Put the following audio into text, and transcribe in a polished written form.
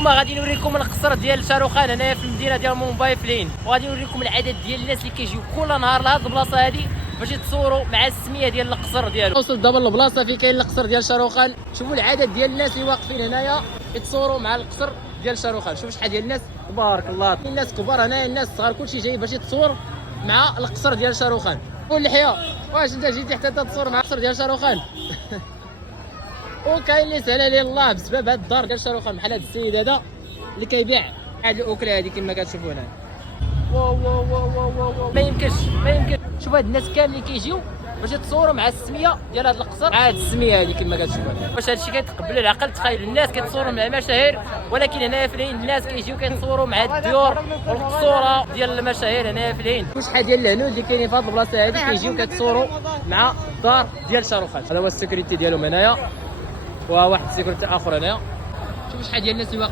اليوم غادي نوريكم القصر ديال شاروخان هنايا في المدينه ديال مومباي في لين، وغادي نوريكم العدد ديال الناس اللي كيجيو كل نهار لهاد البلاصه هادي باش يتصوروا مع السميه ديال القصر ديالو. وصلت دابا للبلاصه فين كاين القصر ديال شاروخان. شوفوا العدد ديال الناس اللي واقفين هنايا يتصوروا مع القصر ديال شاروخان. شوف شحال ديال الناس، تبارك الله. الناس كبار هنايا، الناس صغار، كلشي جاي باش يتصور مع القصر ديال شاروخان. واللحيه، واش انت جيتي حتى تتصور مع القصر ديال شاروخان؟ وكاين اللي سهل عليه الله بسبب هاد الدار ديال شاروخان، بحال هاد السيد هذا اللي كيبيع هاد الاكله هادي كما كتشوفوا هنا. واو واو واو واو واو، ما يمكنش. شوف هاد الناس كاملين كيجيو باش يتصوروا مع السميه ديال هاد القصر، مع هاد السميه هادي كما كتشوفوا. واش هادشي كيتقبل العقل؟ تخيل الناس كيتصوروا مع المشاهير، ولكن هنايا في الهند الناس كيجيو كيتصوروا مع الديور والقصوره ديال المشاهير هنايا في الهند. وشحال ديال الهنود اللي كاينين في هاد البلاصه هادي كيجيو كيتصوروا مع الدار ديال شاروخان. هذا هو السيكوريتي ديالهم هنايا، وواحد السيكوريتي اخر هنايا. شوف شحال ديال الناس اللي